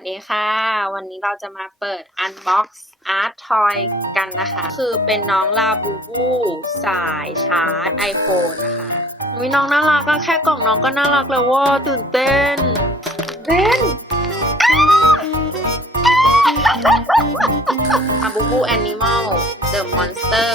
สวัสดีค่ะวันนี้เราจะมาเปิด Unbox Art Toy กันนะคะ คือเป็นน้องลาบูบูสายชาร์จ iPhone นะคะวิน้องน่ารักก็แค่กล่องน้องก็น่ารักแล้วว่าตื่นเต้นลาบูบู Animal The Monster